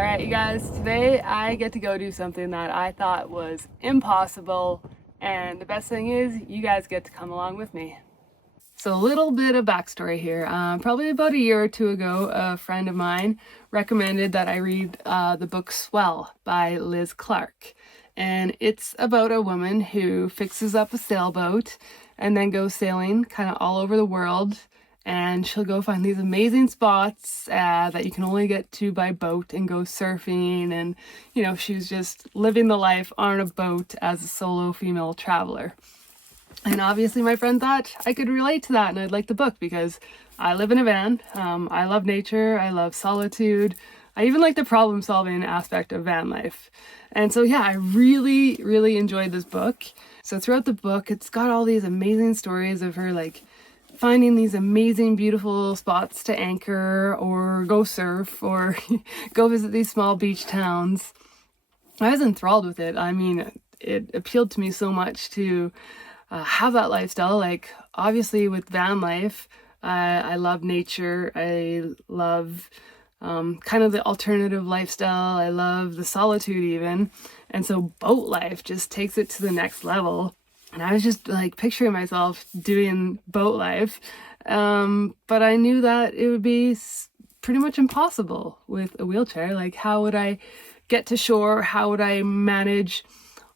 All right, you guys, today I get to go do something that I thought was impossible, and the best thing is you guys get to come along with me. So a little bit of backstory here. Probably about a year or two ago, a friend of mine recommended that I read the book Swell by Liz Clark. And it's about a woman who fixes up a sailboat and then goes sailing kind of all over the world. And she'll go find these amazing spots that you can only get to by boat and go surfing. And, you know, she's just living the life on a boat as a solo female traveler. And obviously my friend thought I could relate to that and I'd like the book because I live in a van. I love nature. I love solitude. I even like the problem solving aspect of van life. And so, yeah, I really, really enjoyed this book. So throughout the book, it's got all these amazing stories of her like finding these amazing, beautiful spots to anchor or go surf or go visit these small beach towns. I was enthralled with it. I mean, it appealed to me so much to have that lifestyle. Like, obviously with van life, I love nature. I love kind of the alternative lifestyle. I love the solitude even. And so boat life just takes it to the next level. And I was just like picturing myself doing boat life. But I knew that it would be pretty much impossible with a wheelchair. Like, how would I get to shore? How would I manage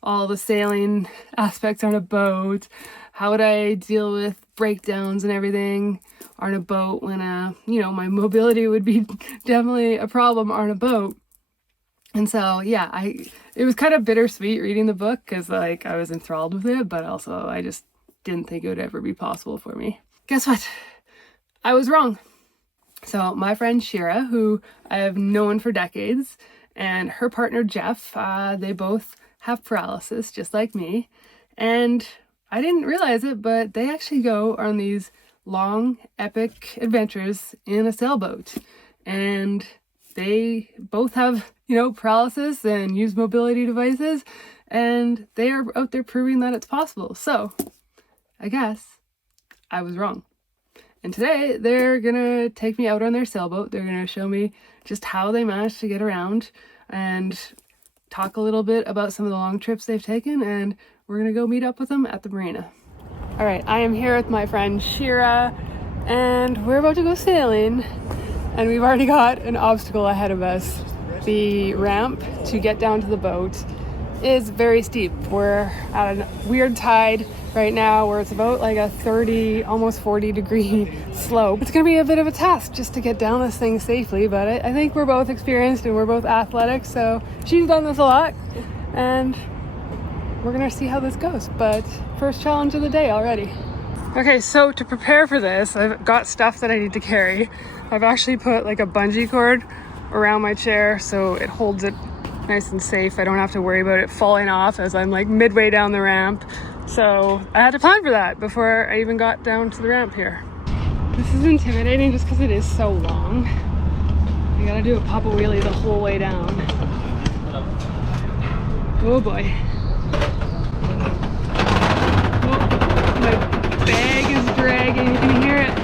all the sailing aspects on a boat? How would I deal with breakdowns and everything on a boat when, you know, my mobility would be definitely a problem on a boat. And so, yeah, it was kind of bittersweet reading the book because, like, I was enthralled with it, but also I just didn't think it would ever be possible for me. Guess what? I was wrong. So my friend Shira, who I have known for decades, and her partner Jeff, they both have paralysis just like me. And I didn't realize it, but they actually go on these long, epic adventures in a sailboat. And they both have, you know, paralysis and use mobility devices, and they are out there proving that it's possible. So I guess I was wrong. And today they're gonna take me out on their sailboat. They're gonna show me just how they managed to get around and talk a little bit about some of the long trips they've taken, and we're gonna go meet up with them at the marina. All right, I am here with my friend Shira, and we're about to go sailing, and we've already got an obstacle ahead of us. The ramp to get down to the boat is very steep. We're at a weird tide right now where it's about like a 30, almost 40 degree slope. It's gonna be a bit of a task just to get down this thing safely, but I think we're both experienced and we're both athletic, so she's done this a lot, and we're gonna see how this goes. But first challenge of the day already. Okay, so to prepare for this, I've got stuff that I need to carry. I've actually put like a bungee cord around my chair so it holds it nice and safe. I don't have to worry about it falling off as I'm like midway down the ramp. So I had to plan for that before I even got down to the ramp here. This is intimidating just because it is so long. I gotta do a pop a wheelie the whole way down. Oh boy. Oh, my bag is dragging, you can hear it.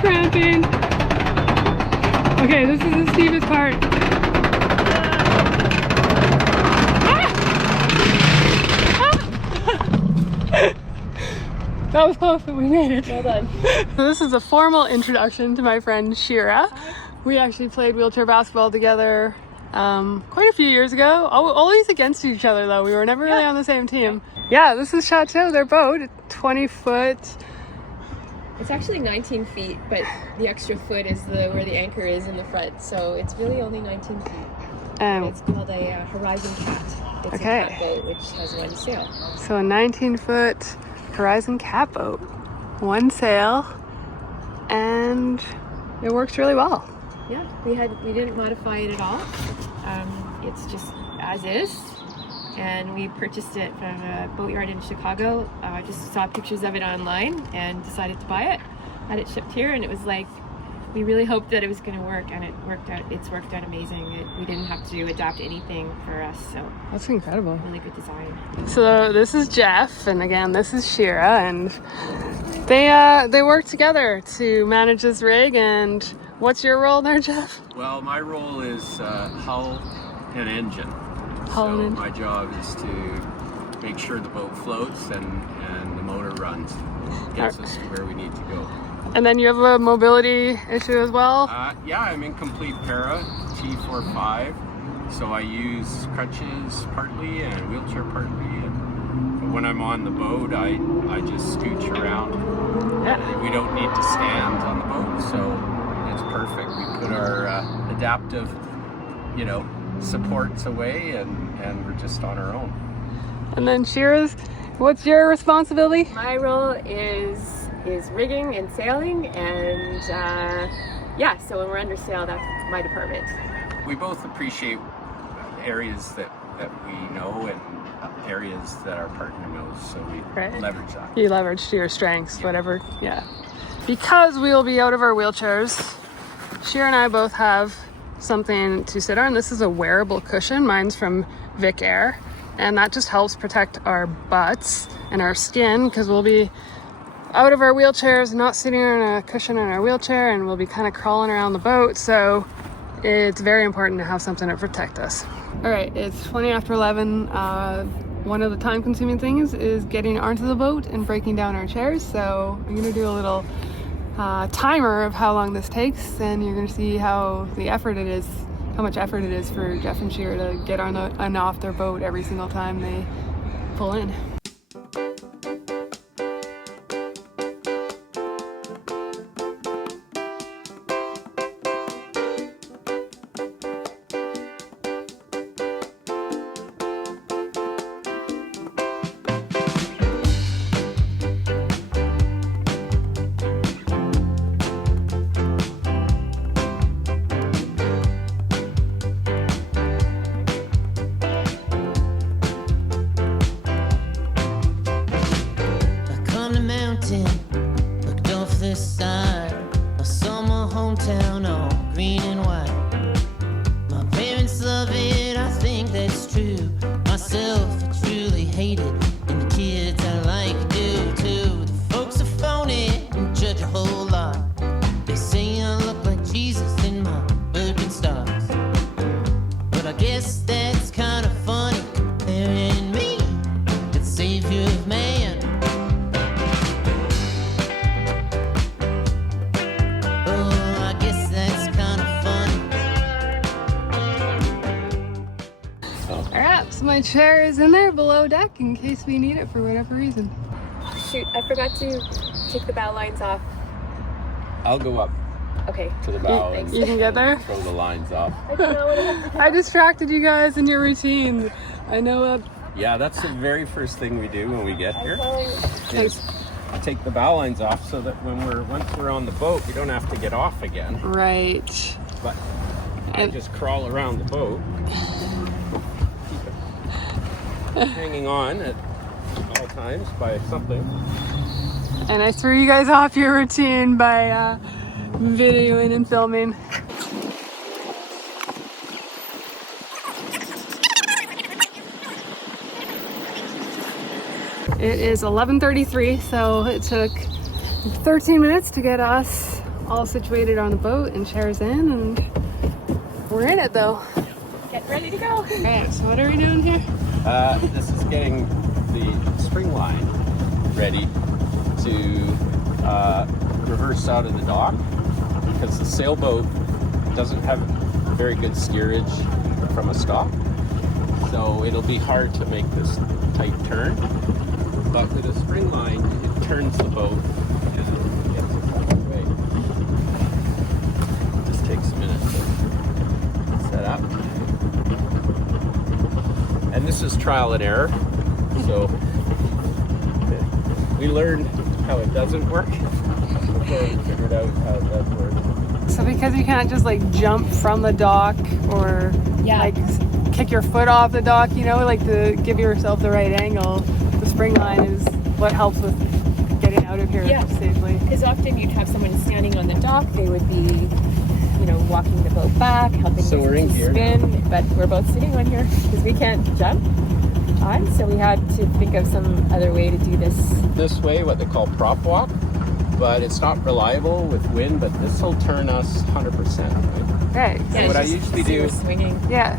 Cramping. Okay, this is the steepest part. That was close, but we made it. Well done. So this is a formal introduction to my friend Shira. Hi. We actually played wheelchair basketball together quite a few years ago. Always against each other though. We were never really on the same team. Yeah, this is Chateau, their boat. 20 foot. It's actually 19 feet, but the extra foot is where the anchor is in the front, so it's really only 19 feet. It's called a Horizon Cat. It's a cat boat, which has one sail. So a 19-foot Horizon Cat boat, one sail, and it works really well. Yeah, we didn't modify it at all. It's just as is. And we purchased it from a boatyard in Chicago. I just saw pictures of it online and decided to buy it. Had it shipped here, and it was like we really hoped that it was going to work, and it worked out. It's worked out amazing. We didn't have to adapt anything for us, so That's incredible. really good design. So this is Jeff, and again, this is Shira, and they work together to manage this rig. And what's your role there, Jeff? Well, my role is hull and engine. Hull and engine. My job is to make sure the boat floats and the motor runs, gets us to where we need to go. And then you have a mobility issue as well? Yeah, I'm in complete para, T45, so I use crutches partly and wheelchair partly. But when I'm on the boat, I just scooch around. Yeah. We don't need to stand on the boat, so it's perfect. We put our adaptive, supports away, and we're just on our own. And then Shira's, what's your responsibility? My role is rigging and sailing, and so when we're under sail, that's my department. We both appreciate areas that we know and areas that our partner knows, so we leverage that. You leverage to your strengths, whatever, Because we will be out of our wheelchairs, Shira and I both have something to sit on. This is a wearable cushion. Mine's from Vic Air, and that just helps protect our butts and our skin, because we'll be out of our wheelchairs, not sitting on a cushion in our wheelchair, and we'll be kind of crawling around the boat. So it's very important to have something to protect us. All right, it's 20 after 11. One of the time-consuming things is getting onto the boat and breaking down our chairs. So I'm gonna do a little timer of how long this takes, and you're gonna see how much effort it is for Jeff and Shira to get on and off their boat every single time they pull in. Looked off this side, I saw my hometown all green and white. My parents love it, I think that's true. Myself, I truly hate it, and the kids I like do too. The folks are phony and judge a whole lot. They say I look like Jesus in my Birkenstocks, but I guess that's kind of funny comparing me to the savior of man. My chair is in there below deck in case we need it for whatever reason. Shoot, I forgot to take the bow lines off. I'll go up Okay. to the bow and You can get there? throw the lines off. I don't know what I have to do. I distracted you guys in your routine. I know Yeah, that's the very first thing we do when we get here. Sorry. Is take the bow lines off so that once we're on the boat, we don't have to get off again. Right. But I just crawl around the boat, keep it hanging on at all times by something. And I threw you guys off your routine by videoing and filming. It is 11:33, so it took 13 minutes to get us all situated on the boat and chairs in, and we're in it though. Get ready to go. Alright, so what are we doing here? This is getting the spring line ready to reverse out of the dock, because the sailboat doesn't have very good steerage from a stop, so it'll be hard to make this tight turn. But with a spring line, it turns the boat and it gets it out of the way. It just takes a minute to set up. And this is trial and error, so we learned how it doesn't work before we figured out how it does work. So because you can't just like jump from the dock or like kick your foot off the dock, you know, like to give yourself the right angle, the spring line is what helps with getting out out of here Yeah. safely. Because often you'd have someone standing on the dock. They would be, you know, walking the boat back, helping So us we're in to here. spin. But we're both sitting on here because we can't jump on. So we had to think of some other way to do this. This way, what they call prop walk, but it's not reliable with wind, but this will turn us 100%, right? Right. So it's what I just usually so do we're is swinging. Yeah.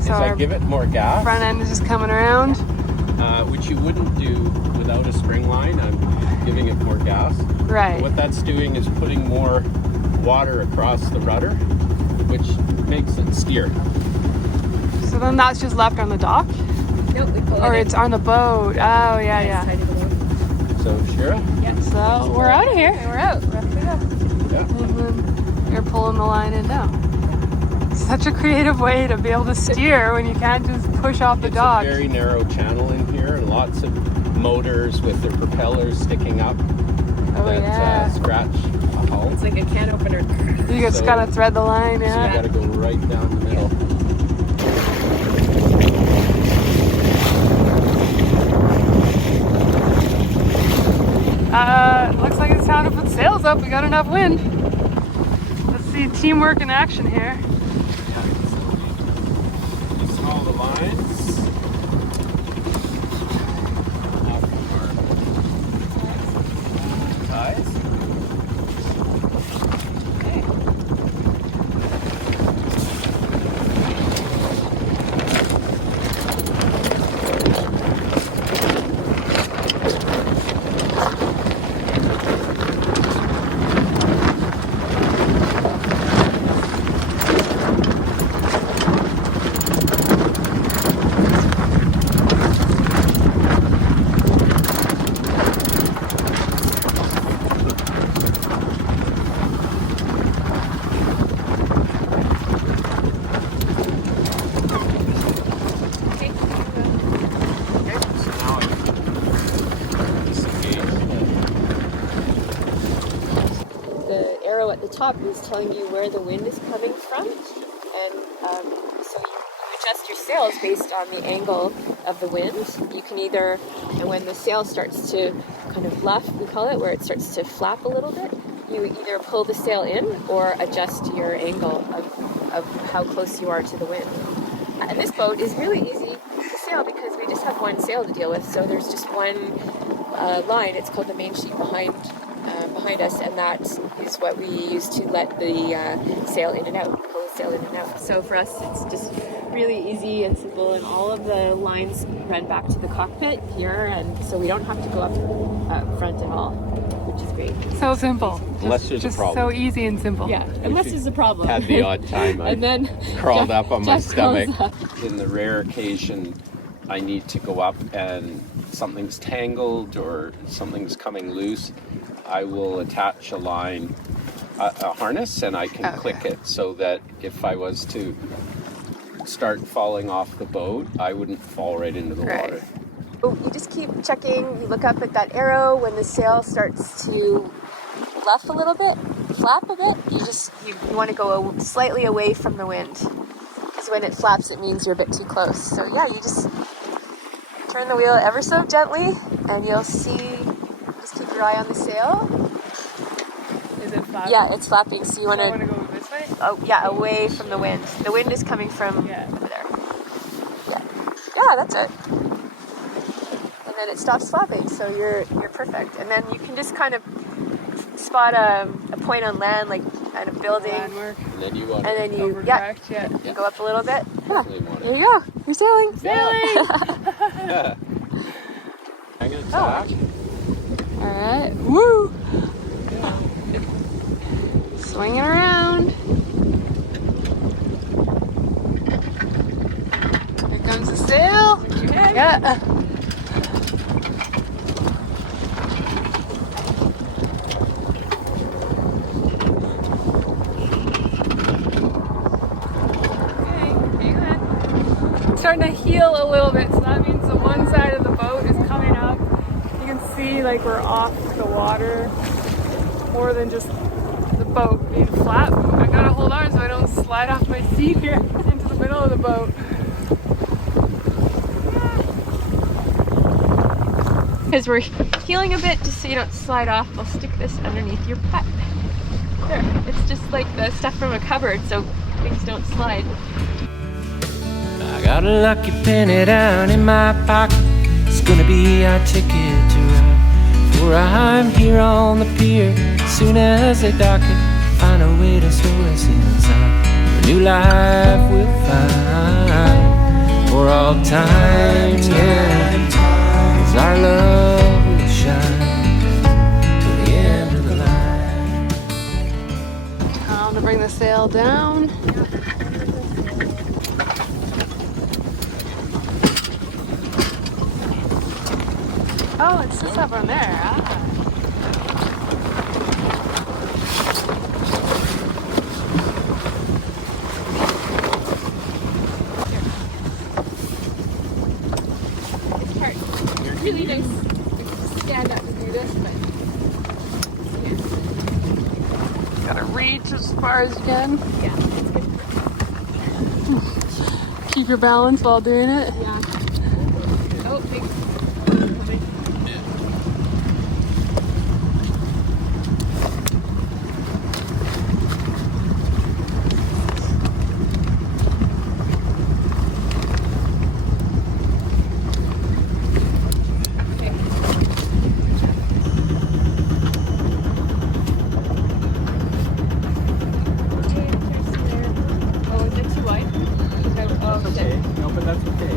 So I our give it more gas, front end is just coming around. which you wouldn't do without a spring line. I'm giving it more gas. Right. What that's doing is putting more water across the rudder, which makes it steer. So then that's just left on the dock? Nope, we pull Or it in. it's on the boat. Oh, yeah, It's yeah. tied to the boat. So, Shira? Yeah. So we're out of here. Okay, we're out. We're off we go. Yeah. And then you're pulling the line in now. Such a creative way to be able to steer when you can't just push off the It's dock. a very narrow channel in here, and lots of motors with their propellers sticking up Oh, that yeah. scratch a hull. It's like a can opener. You just So- gotta thread the line, So you yeah. got to go right down the middle. Looks like it's time to put sails up. We got enough wind. Let's see teamwork in action here. Loosen all the lines. Off our ties. The arrow at the top is telling you where the wind is coming from, and so you adjust your sails based on the angle of the wind. You can either, and when the sail starts to kind of fluff, we call it, where it starts to flap a little bit, you either pull the sail in or adjust your angle of how close you are to the wind. And this boat is really easy to sail because we just have one sail to deal with, so there's just one line. It's called the main sheet behind us, and that is what we use to let the sail in and out, pull the sail in and out. So for us, it's just really easy and simple, and all of the lines run back to the cockpit here, and so we don't have to go up front at all, which is great. So simple. Unless there's a Just problem. so easy and simple. Yeah, unless there's a problem. Had the odd time I and then crawled Jeff- up on my Jeff stomach. crawls up. In the rare occasion I need to go up and something's tangled or something's coming loose, I will attach a line, a harness, and I can Okay. click it so that if I was to start falling off the boat, I wouldn't fall right into the Right. water. Oh, you just keep checking. You look up at that arrow when the sail starts to fluff a little bit, flap a bit. You want to go slightly away from the wind, because when it flaps, it means you're a bit too close. So yeah, you just turn the wheel ever so gently, and you'll see. Just keep your eye on the sail. Is it flat? Yeah, it's flapping. So you So I want want to. to go this way? Oh yeah, away from the wind. The wind is coming from Yeah. over there. Yeah, yeah, that's it. And then it stops flapping, so you're perfect. And then you can just kind of spot a point on land, like at a building, Landmark. And then you want and then you Overcorrect, yeah. you go up a little bit. Yeah, definitely want there you go. You're sailing. Yeah. I'm gonna tack. All right. Woo! Swinging around. Here comes the sail. Yeah. It's starting to heel a little bit, so that means the one side of the boat is coming up. You can see like we're off the water more than just the boat being flat. I gotta hold on so I don't slide off my seat here into the middle of the boat. As we're healing a bit, just so you don't slide off, I'll stick this underneath your butt. There, it's just like the stuff from a cupboard, so things don't slide. I got a lucky penny down in my pocket. It's gonna be our ticket to ride. For I'm here on the pier. As soon as they dock it, find a way to slow us inside. A new life we'll find for all time, yeah. 'Cause our love will shine till the end of the line. Time to bring the sail down. Oh, it's just up on there. Ah. It's hard. It's really nice to stand up and do this, but Gotta reach as far as you can. yeah, it's good. Keep your balance while doing it. Yeah. Oh, big. Oh, is it too wide? Oh, Okay, no, but that's okay.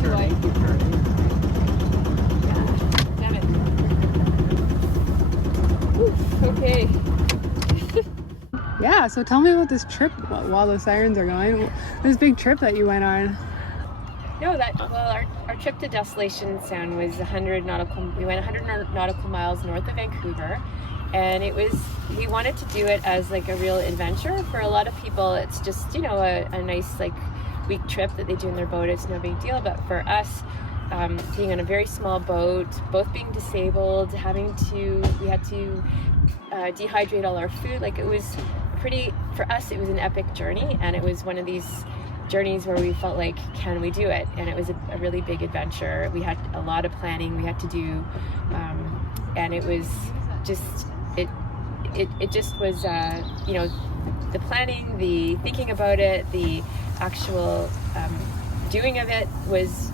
Too wide. Keep turning. Damn it. Oof, okay. Yeah, so tell me about this trip while the sirens are going. This big trip that you went on. No, our trip to Desolation Sound was 100 nautical. We went 100 nautical miles north of Vancouver, and we wanted to do it as like a real adventure. For a lot of people, it's just, you know, a nice like week trip that they do in their boat. It's no big deal, but for us, being on a very small boat, both being disabled, we had to dehydrate all our food. Like it was for us, it was an epic journey, and it was one of these journeys where we felt like, can we do it? And it was a really big adventure. We had a lot of planning we had to do, and it was just it just was you know, the planning, the thinking about it, the actual doing of it was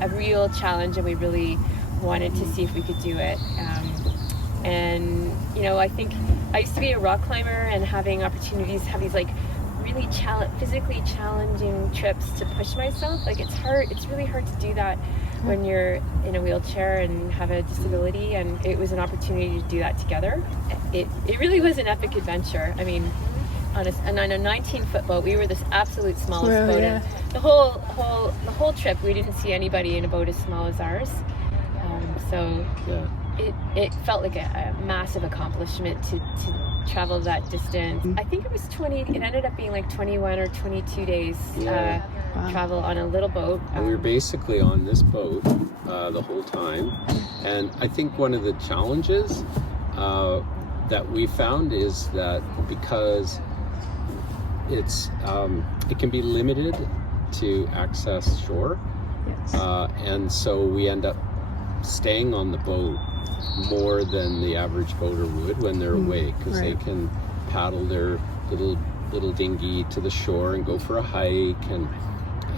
a real challenge, and we really wanted to see if we could do it. And you know, I think I used to be a rock climber, and having opportunities, have these like really physically challenging trips to push myself. Like it's really hard to do that when you're in a wheelchair and have a disability, and it was an opportunity to do that together. It really was an epic adventure. I mean, on a 19-foot boat, we were this absolute smallest boat, yeah. and the whole trip we didn't see anybody in a boat as small as ours. So Yeah. it felt like a massive accomplishment to travel that distance. I think it was it ended up being like 21 or 22 days Yeah. travel on a little boat. And we were basically on this boat the whole time. And I think one of the challenges that we found is that because it can be limited to access shore, Yes. and so we end up staying on the boat more than the average boater would when they're away, because right. they can paddle their little dinghy to the shore and go for a hike,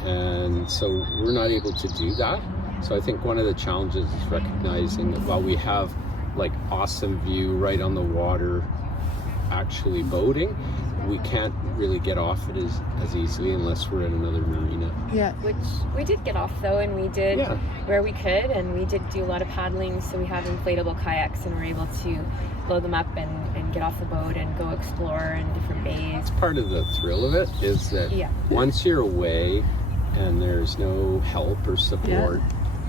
and so we're not able to do that. So I think one of the challenges is recognizing that while we have like awesome view right on the water actually boating, we can't really get off it as easily unless we're in another marina. Yeah. Which we did get off though, and we did where we could, and we did do a lot of paddling. So we have inflatable kayaks, and we're able to load them up and get off the boat and go explore in different bays. Part of the thrill of it is that once you're away and there's no help or support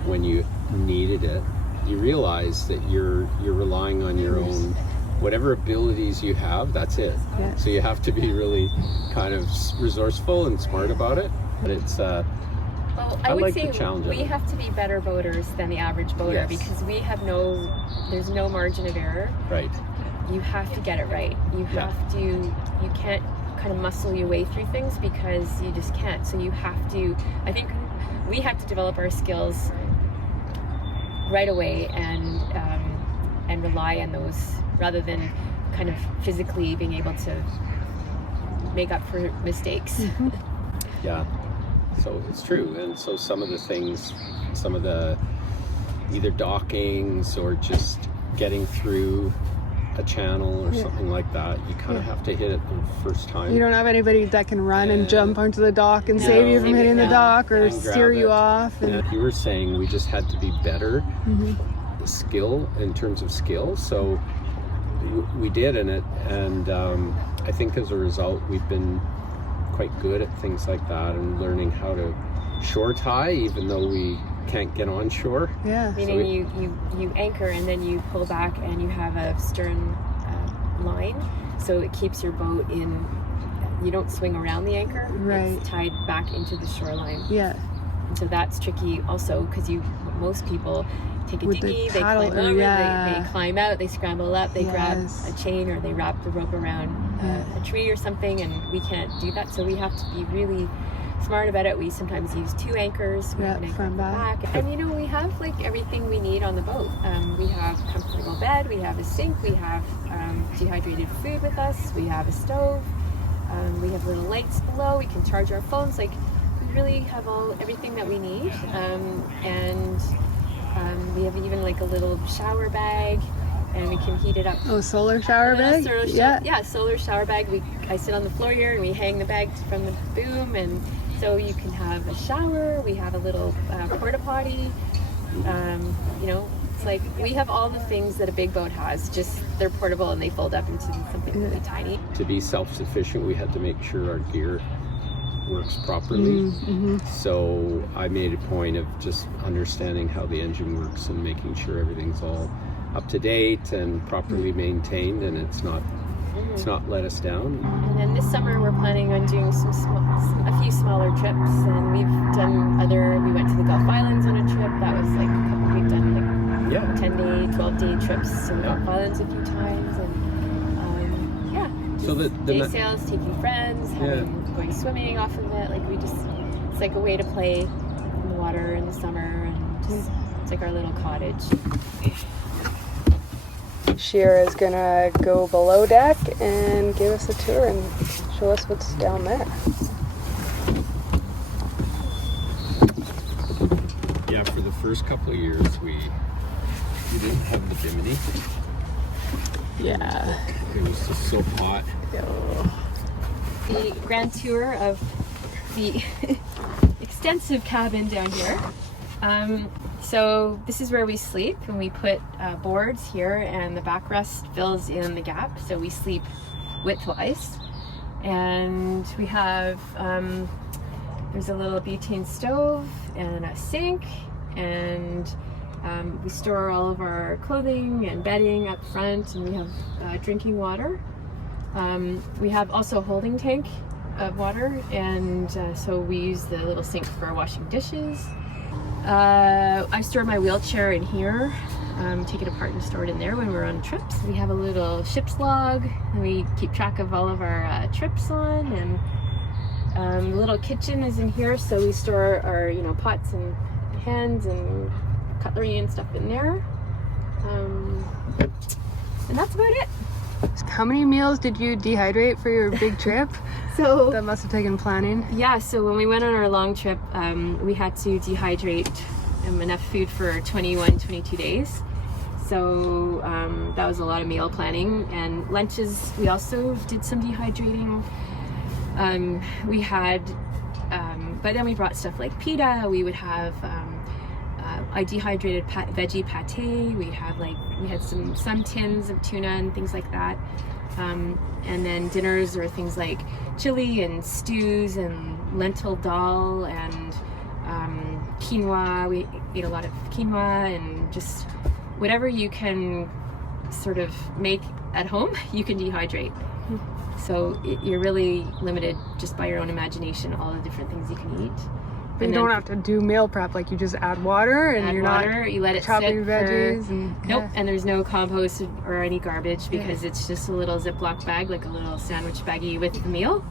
when you needed it, you realize that you're relying on your own, whatever abilities you have, that's it. Yeah. So you have to be really kind of resourceful and smart about it. But it's Well, I would like say the challenge of we it. have to be better boaters than the average boater, because we have there's no margin of error. Right. You have to get it right. You can't kind of muscle your way through things, because you just can't. So you have to, I think we had to develop our skills right away and rely on those rather than kind of physically being able to make up for mistakes. Yeah, so it's true. And so some of the things, some of the either dockings or just getting through a channel or something like that, you kind of have to hit it the first time. You don't have anybody that can run and jump onto the dock and save you from hitting the dock or steer you off. And you were saying we just had to be better skill in terms of skill, so we did in it, and I think as a result we've been quite good at things like that and learning how to shore tie even though we can't get on shore. Yeah. Meaning so you anchor and then you pull back and you have a stern line, so it keeps your boat in. You don't swing around the anchor. Right. It's tied back into the shoreline. Yeah. And so that's tricky also because most people take a With dinghy, the they paddle, climb over, yeah. they climb out, they scramble up, they grab Yes. a chain or they wrap the rope around a tree or something, and we can't do that. So we have to be really smart about it. We sometimes use 2 anchors. We have an anchor front, back. And we have like everything we need on the boat. We have a comfortable bed, we have a sink, we have dehydrated food with us, we have a stove, we have little lights below, we can charge our phones. Like we really have everything that we need. And we have even like a little shower bag, and we can heat it up. Oh, solar shower bag? Solar shower bag. I sit on the floor here and we hang the bag from the boom, and so you can have a shower. We have a little porta potty. It's like we have all the things that a big boat has, just they're portable and they fold up into something really tiny. To be self-sufficient, we had to make sure our gear works properly. So I made a point of just understanding how the engine works and making sure everything's all up to date and properly maintained, and it's not let us down. And then this summer we're planning on doing a few smaller trips, and we went to the Gulf Islands on a trip. That was like we've done like 10-day, 12-day trips to the Gulf Islands a few times, and so day sails, taking friends, going swimming off of it. Like it's like a way to play in the water in the summer, and just, it's like our little cottage. Shira is gonna go below deck and give us a tour and show us what's down there. Yeah, for the first couple of years we didn't have the bimini. Yeah. It was just so hot. The grand tour of the extensive cabin down here. So this is where we sleep, and we put boards here, and the backrest fills in the gap, so we sleep widthwise. And we have there's a little butane stove and a sink, and we store all of our clothing and bedding up front, and we have drinking water. We have also a holding tank of water, and so we use the little sink for washing dishes. I store my wheelchair in here, take it apart and store it in there when we're on trips. We have a little ship's log, and we keep track of all of our trips on, and the little kitchen is in here, so we store our pots and pans and cutlery and stuff in there, and that's about it. How many meals did you dehydrate for your big trip? So that must have taken planning. Yeah, so when we went on our long trip, we had to dehydrate enough food for 22 days. So that was a lot of meal planning, and lunches, we also did some dehydrating. We had, but then we brought stuff like pita. We would have, I dehydrated veggie pate. We had some tins of tuna and things like that. And then dinners were things like chili and stews and lentil dal and quinoa. We ate a lot of quinoa, and just whatever you can sort of make at home, you can dehydrate. So you're really limited just by your own imagination, all the different things you can eat. But you don't have to do meal prep, like you just add water and you're not you let it chopping sit veggies. Nope, and there's no compost or any garbage, because it's just a little Ziploc bag, like a little sandwich baggie with the meal.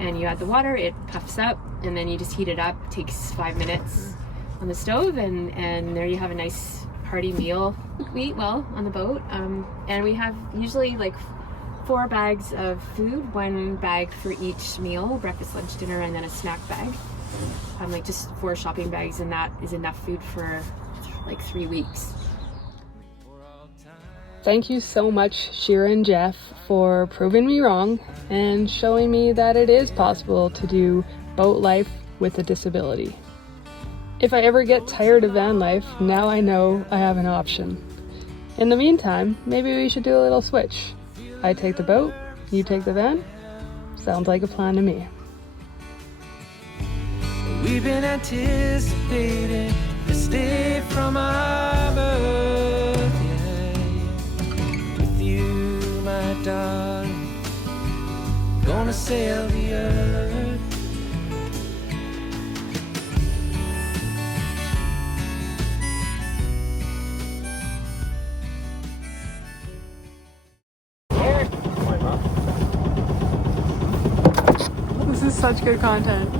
And you add the water, it puffs up, and then you just heat it up. It takes 5 minutes on the stove, and there you have a nice hearty meal. We eat well on the boat, and we have usually like 4 bags of food, 1 bag for each meal, breakfast, lunch, dinner, and then a snack bag. Like just 4 shopping bags, and that is enough food for like 3 weeks. Thank you so much, Shira and Jeff, for proving me wrong and showing me that it is possible to do boat life with a disability. If I ever get tired of van life, now I know I have an option. In the meantime, maybe we should do a little switch. I take the boat, you take the van. Sounds like a plan to me. We've been anticipating this day from our birth, yeah. With you, my darling, gonna sail the earth. This is such good content.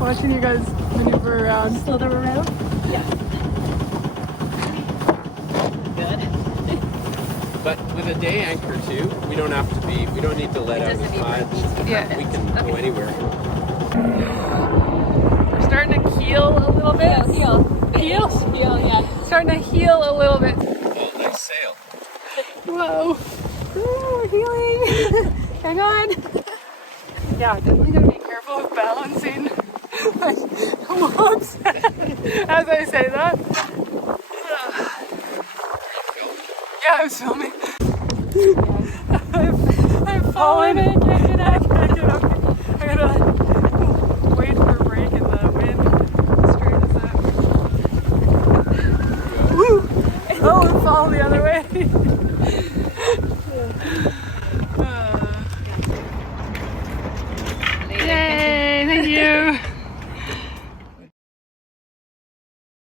Watching you guys maneuver around. Slither around? Yeah. Good. But with a day anchor too, we don't need to let out as much. Yeah. We can go anywhere. We're starting to keel a little bit. Heel. Heel? Yeah. Starting to heel a little bit. Oh, nice sail. Whoa. Ooh, we're healing. Hang on. Yeah, definitely gotta be careful with balancing. Whoops. As I say that. Yeah, I'm filming. I'm falling. I can't get up. I gotta wait for a break in the wind. Straight as that. Woo! Oh, and fall the other way.